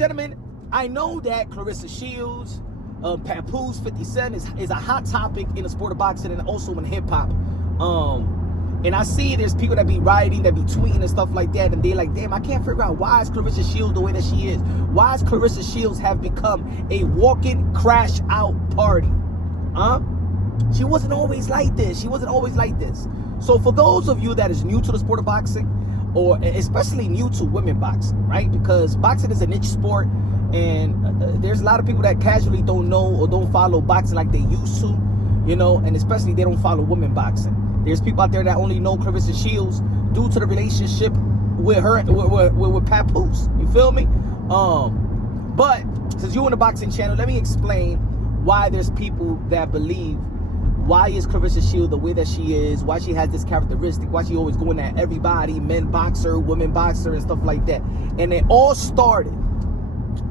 gentlemen, I know that Claressa Shields, Papoose 50 Cent is a hot topic in the sport of boxing and also in hip-hop. And I see there's people that be writing, that be tweeting and stuff like that, and they like, damn, I can't figure out why is Claressa Shields the way that she is. Why is Claressa Shields have become a walking crash out party? She wasn't always like this. She wasn't always like this. So for those of you that is new to the sport of boxing, or especially new to women boxing, right? Because boxing is a niche sport, and there's a lot of people that casually don't know or don't follow boxing like they used to, you know, and especially they don't follow women boxing. There's people out there that only know Claressa Shields due to the relationship with her, with Papoose. You feel me? But since you're on the boxing channel, let me explain why there's people that believe why is Claressa Shields the way that she is, why she has this characteristic, why she always going at everybody, men boxer, women boxer, and stuff like that. And it all started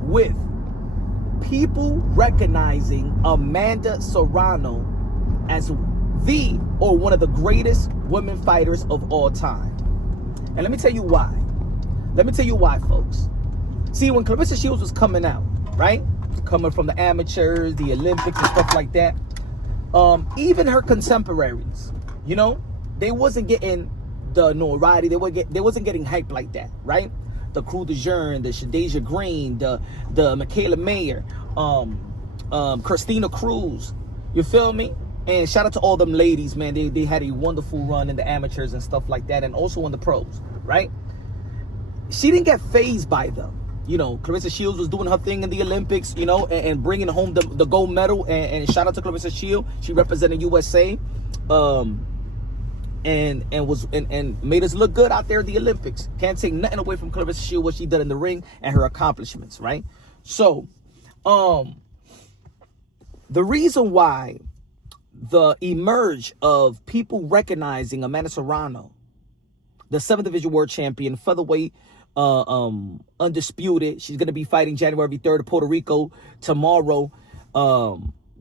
with people recognizing Amanda Serrano as the or one of the greatest women fighters of all time. And let me tell you why. Let me tell you why, folks. See, when Claressa Shields was coming out, right? Coming from the amateurs, the Olympics and stuff like that, even her contemporaries, you know, they wasn't getting the notoriety, they wasn't getting hype like that, right? The Crew de Jeune, the Shadeja Green, the Michaela Mayer, Christina Cruz, you feel me? And shout out to all them ladies, man. They had a wonderful run in the amateurs and stuff like that, and also in the pros, right? She didn't get fazed by them. You know, Claressa Shields was doing her thing in the Olympics, you know, and bringing home the gold medal. And shout out to Claressa Shields. She represented USA, and made us look good out there in the Olympics. Can't take nothing away from Claressa Shields, what she did in the ring and her accomplishments, right? So, the reason why the emerge of people recognizing Amanda Serrano, the 7th division world champion, featherweight, undisputed. She's gonna be fighting January 3rd in Puerto Rico tomorrow.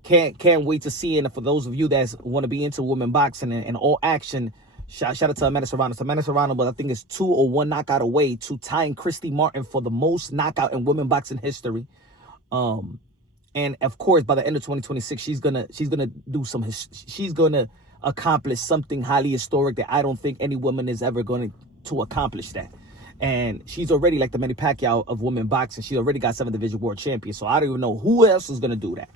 Can't wait to see. And for those of you that want to be into women boxing and all action, shout out to Amanda Serrano. So Amanda Serrano, but I think it's 2 or 1 knockout away to tying Christy Martin for the most knockout in women boxing history. And of course, by the end of 2026, she's gonna accomplish something highly historic that I don't think any woman is ever going to accomplish that. And she's already like the Manny Pacquiao of women boxing. She already got 7th division world champion. So I don't even know who else is going to do that.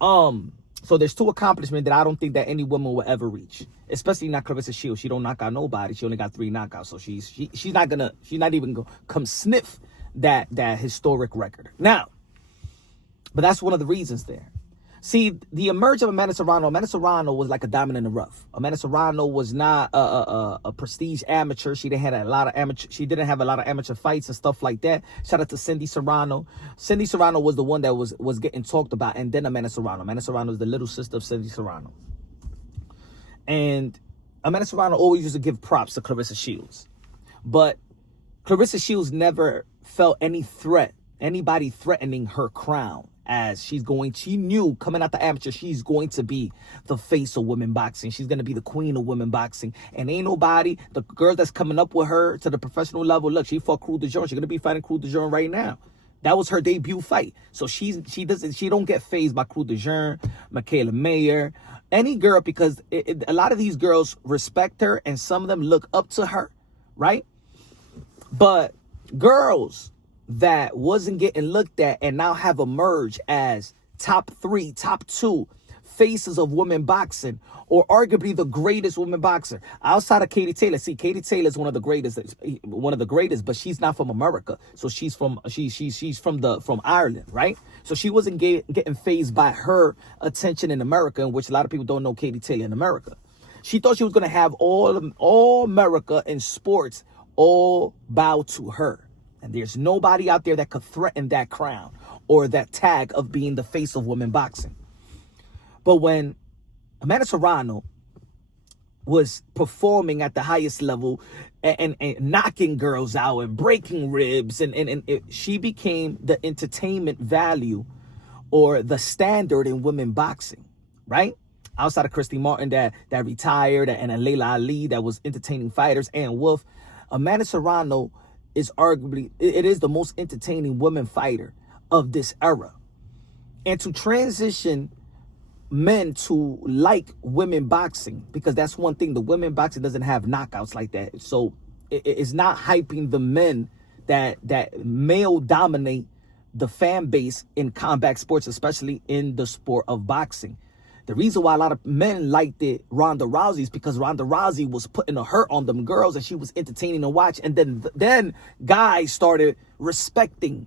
So there's 2 accomplishments that I don't think that any woman will ever reach, especially not Claressa Shields. She don't knock out nobody. She only got 3 knockouts. So she's not even going to come sniff that historic record. Now, but that's one of the reasons there. See, the emerge of Amanda Serrano was like a diamond in the rough. Amanda Serrano was not a prestige amateur. She didn't have a lot of amateur fights and stuff like that. Shout out to Cindy Serrano. Cindy Serrano was the one that was getting talked about, and then Amanda Serrano. Amanda Serrano is the little sister of Cindy Serrano. And Amanda Serrano always used to give props to Claressa Shields. But Claressa Shields never felt anybody threatening her crown. As she knew coming out the amateur, she's going to be the face of women boxing. She's going to be the queen of women boxing. And ain't nobody, the girl that's coming up with her to the professional level, look, she fought Crew de Jeune. She's going to be fighting Crew de Jeune right now. That was her debut fight. So she don't get fazed by Crew de Jeune, Michaela Mayer, any girl, because a lot of these girls respect her and some of them look up to her, right? But girls that wasn't getting looked at and now have emerged as top 3, top 2 faces of women boxing, or arguably the greatest women boxer outside of Katie Taylor. See, Katie Taylor is one of the greatest, but she's not from America. So she's from Ireland, right? So she wasn't getting fazed by her attention in America, in which a lot of people don't know Katie Taylor in America. She thought she was going to have all America in sports all bow to her. And there's nobody out there that could threaten that crown or that tag of being the face of women boxing. But when Amanda Serrano was performing at the highest level and knocking girls out and breaking ribs, and she became the entertainment value or the standard in women boxing, right? Outside of Christy Martin that retired, and Layla Ali that was entertaining fighters, and Wolf, Amanda Serrano is arguably, it is the most entertaining woman fighter of this era. And to transition men to like women boxing, because that's one thing, the women boxing doesn't have knockouts like that. So it's not hyping the men that male dominate the fan base in combat sports, especially in the sport of boxing. The reason why a lot of men liked it, Ronda Rousey, is because Ronda Rousey was putting a hurt on them girls and she was entertaining to watch. And then guys started respecting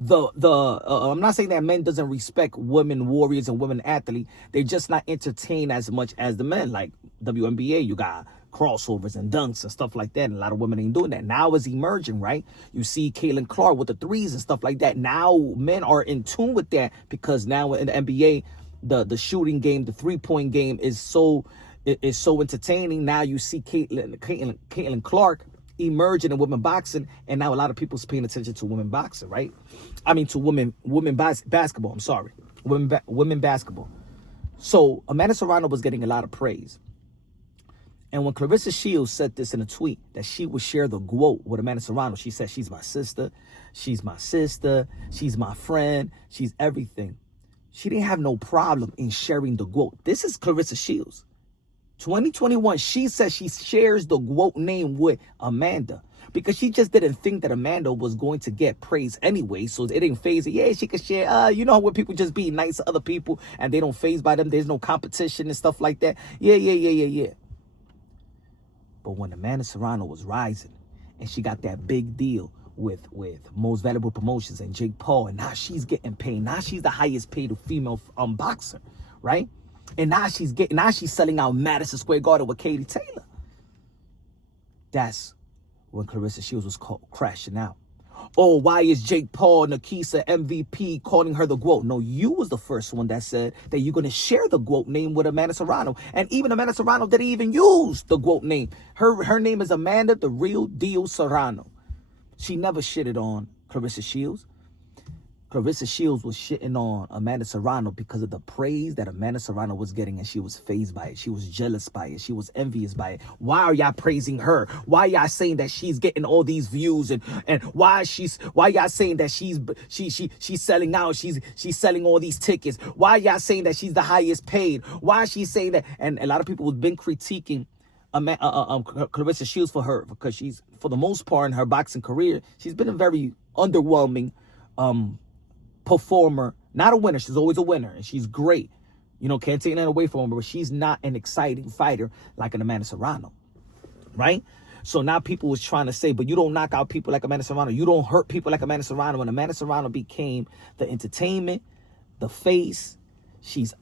I'm not saying that men doesn't respect women warriors and women athletes. They're just not entertained as much as the men. Like WNBA, you got crossovers and dunks and stuff like that. And a lot of women ain't doing that. Now it's emerging, right? You see Caitlin Clark with the threes and stuff like that. Now men are in tune with that, because now in the NBA, the shooting game, the 3-point game is so entertaining. Now you see Caitlin Clark emerging in women boxing, and now a lot of people's paying attention to women boxing, right? I mean, to women basketball. I'm sorry, women basketball. So Amanda Serrano was getting a lot of praise, and when Claressa Shields said this in a tweet that she would share the quote with Amanda Serrano, she said, "She's my sister, she's my friend, she's everything." She didn't have no problem in sharing the quote. This is Claressa Shields. 2021, she says she shares the GOAT name with Amanda because she just didn't think that Amanda was going to get praise anyway. So it didn't phase it. Yeah, she could share. You know, when people just be nice to other people and they don't phase by them, there's no competition and stuff like that. Yeah. But when Amanda Serrano was rising and she got that big deal with Most Valuable Promotions and Jake Paul, and now she's getting paid. Now she's the highest paid female boxer, right? And now she's selling out Madison Square Garden with Katie Taylor. That's when Claressa Shields was crashing out. Oh, why is Jake Paul, Nakisa, MVP calling her the GOAT? No, you was the first one that said that you're going to share the GOAT name with Amanda Serrano. And even Amanda Serrano didn't even use the GOAT name. Her name is Amanda the Real Deal Serrano. She never shitted on Claressa Shields. Claressa Shields was shitting on Amanda Serrano because of the praise that Amanda Serrano was getting, and she was fazed by it. She was jealous by it. She was envious by it. Why are y'all praising her? Why y'all saying that she's getting all these views, and why y'all saying that she's selling out? She's selling all these tickets. Why y'all saying that she's the highest paid? Why is she saying that? And a lot of people have been critiquing Claressa Shields because she's, for the most part in her boxing career, she's been a very underwhelming performer, not a winner. She's always a winner, and she's great. You know, can't take that away from her, but she's not an exciting fighter like an Amanda Serrano, right? So now people was trying to say, but you don't knock out people like Amanda Serrano. You don't hurt people like Amanda Serrano. When Amanda Serrano became the entertainment, the face, she's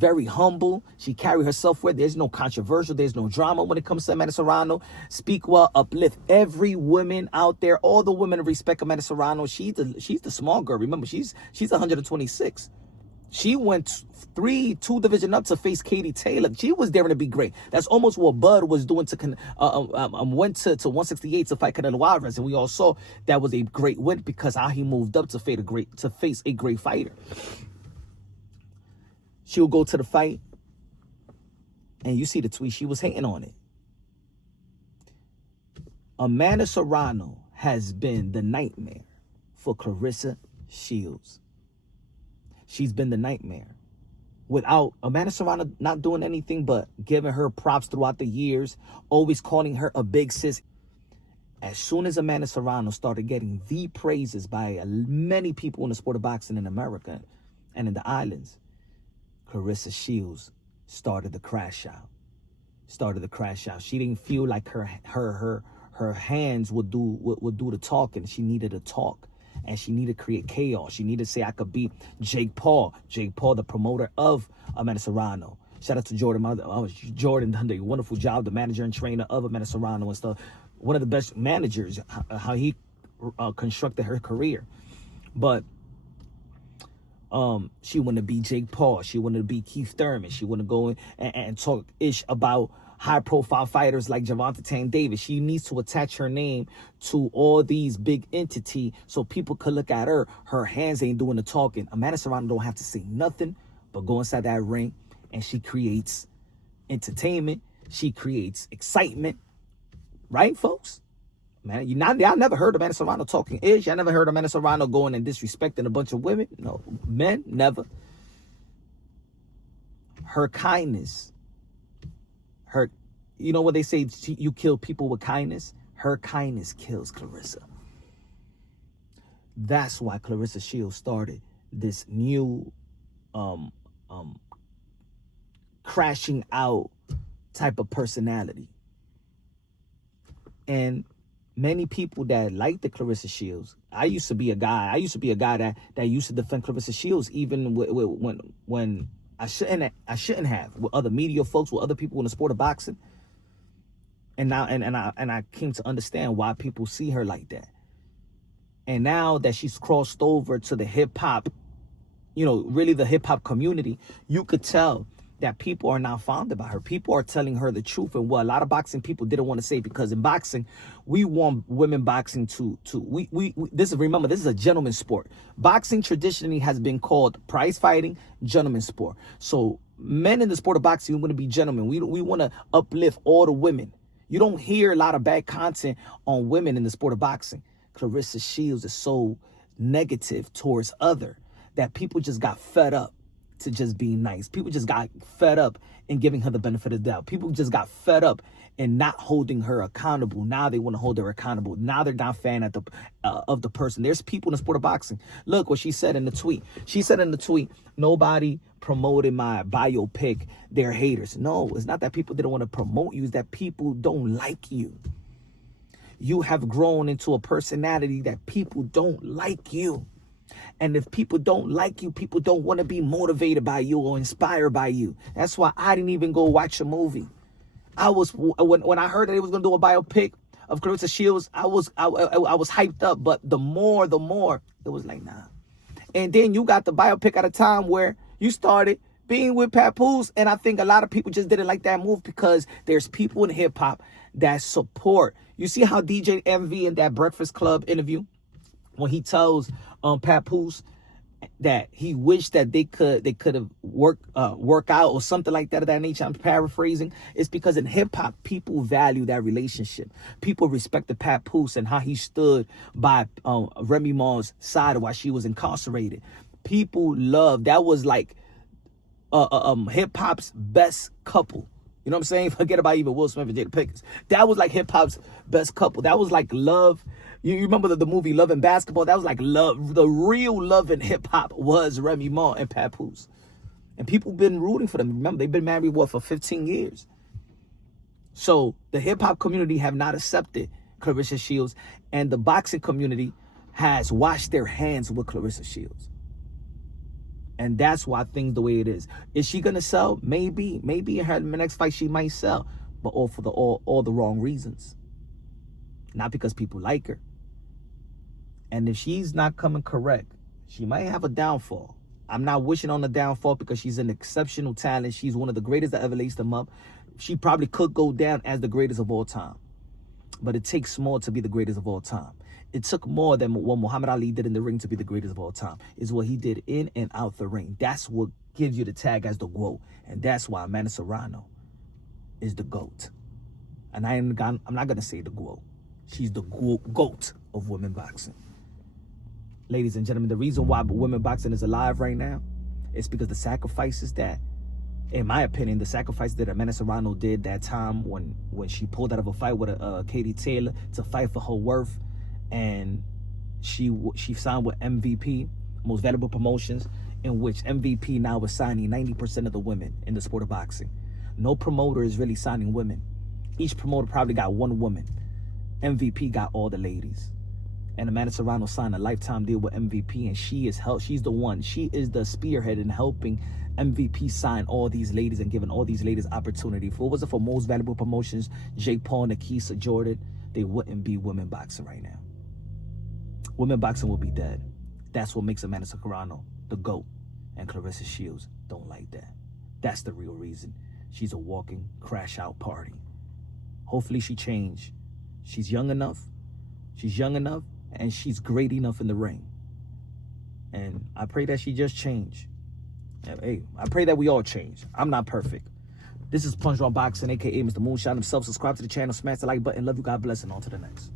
very humble. She carry herself well. There's no controversial. There's no drama when it comes to Amanda Serrano. Speak well, uplift every woman out there. All the women respect Amanda Serrano. She's the small girl. Remember, she's 126. She went 2 division up to face Katie Taylor. She was daring to be great. That's almost what Bud was doing went to 168 to fight Canelo Alvarez, and we all saw that was a great win because how he moved up to face a great fighter. She'll go to the fight, and you see the tweet. She was hating on it. Amanda Serrano has been the nightmare for Claressa Shields. She's been the nightmare. Without Amanda Serrano not doing anything but giving her props throughout the years, always calling her a big sis. As soon as Amanda Serrano started getting the praises by many people in the sport of boxing in America and in the islands, Claressa Shields started to crash out. She didn't feel like her hands would do the talking. She needed to talk, and she needed to create chaos. She needed to say, I could beat Jake Paul, the promoter of Amanda Serrano. Shout out to Jordan. Jordan done a wonderful job, the manager and trainer of Amanda Serrano and stuff. One of the best managers, how he constructed her career. But she wanted to be Jake Paul. She wanted to be Keith Thurman. She wanted to go in and talk ish about high-profile fighters like Gervonta Tank Davis. She needs to attach her name to all these big entities so people could look at her. Her hands ain't doing the talking. Amanda Serrano don't have to say nothing but go inside that ring, and she creates entertainment. She creates excitement. Right, folks? Man, y'all never heard Amanda Serrano talking ish. Y'all never heard Amanda Serrano going and disrespecting a bunch of women. No, men, never. Her kindness, you know what they say, you kill people with kindness? Her kindness kills Claressa. That's why Claressa Shields started this new crashing out type of personality. And many people that like the Claressa Shields, I used to be a guy that used to defend Claressa Shields even when I shouldn't have, with other media folks, with other people in the sport of boxing. And now I came to understand why people see her like that. And now that she's crossed over to the hip hop, really the hip hop community, you could tell that people are now fond about her. People are telling her the truth, and what a lot of boxing people didn't want to say, because in boxing, we want women boxing this is a gentleman's sport. Boxing traditionally has been called prize fighting, gentleman's sport. So men in the sport of boxing, we want to be gentlemen. We want to uplift all the women. You don't hear a lot of bad content on women in the sport of boxing. Claressa Shields is so negative towards other that people just got fed up to just being nice. People just got fed up in giving her the benefit of the doubt. People just got fed up in not holding her accountable. Now they want to hold her accountable. Now they're not a fan of the person. There's people in the sport of boxing. Look what she said in the tweet. She said in the tweet, nobody promoted my biopic. They're haters. No, it's not that people didn't want to promote you. It's that people don't like you. You have grown into a personality that people don't like you. And if people don't like you, people don't want to be motivated by you or inspired by you. That's why I didn't even go watch a movie. When I heard that they was gonna do a biopic of Claressa Shields, I was hyped up. But the more it was like, nah. And then you got the biopic at a time where you started being with Papoose, and I think a lot of people just didn't like that move because there's people in hip hop that support. You see how DJ MV in that Breakfast Club interview, when he tells Papoose that he wished that they could have work out or something like that of that nature. I'm paraphrasing. It's because in hip hop, people value that relationship. People respect the Papoose and how he stood by Remy Ma's side while she was incarcerated. People love that. Was like hip hop's best couple. You know what I'm saying? Forget about even Will Smith and Jada Pinkett. That was like hip hop's best couple. That was like love. You remember the movie Love and Basketball? That was like love. The real love in hip hop was Remy Ma and Papoose. And people been rooting for them. Remember, they've been married, for 15 years. So the hip hop community have not accepted Claressa Shields. And the boxing community has washed their hands with Claressa Shields. And that's why things the way it is. Is she going to sell? Maybe. Maybe in her next fight she might sell. But all for all the wrong reasons. Not because people like her. And if she's not coming correct, she might have a downfall. I'm not wishing on the downfall because she's an exceptional talent. She's one of the greatest that ever laced them up. She probably could go down as the greatest of all time. But it takes more to be the greatest of all time. It took more than what Muhammad Ali did in the ring to be the greatest of all time. It's what he did in and out the ring. That's what gives you the tag as the GOAT. And that's why Amanda Serrano is the GOAT. And I'm not going to say the GOAT. She's the GOAT of women boxing. Ladies and gentlemen, the reason why women boxing is alive right now is because the sacrifices that, in my opinion, the sacrifice that Amanda Serrano did that time when she pulled out of a fight with Katie Taylor to fight for her worth, and she signed with MVP, Most Valuable Promotions, in which MVP now is signing 90% of the women in the sport of boxing. No promoter is really signing women. Each promoter probably got one woman. MVP got all the ladies. And Amanda Serrano signed a lifetime deal with MVP, and she's the one. She is the spearhead in helping MVP sign all these ladies and giving all these ladies opportunity. If it wasn't for Most Valuable Promotions, Jake Paul, Nakisa, Jordan, they wouldn't be women boxing right now. Women boxing will be dead. That's what makes Amanda Serrano the GOAT. And Claressa Shields don't like that. That's the real reason. She's a walking crash out party. Hopefully she change. She's young enough. And she's great enough in the ring. And I pray that she just change. Hey, I pray that we all change. I'm not perfect. This is Punch Drunk Boxing, a.k.a. Mr. Moonshine himself. Subscribe to the channel, smash the like button. Love you, God bless, and on to the next.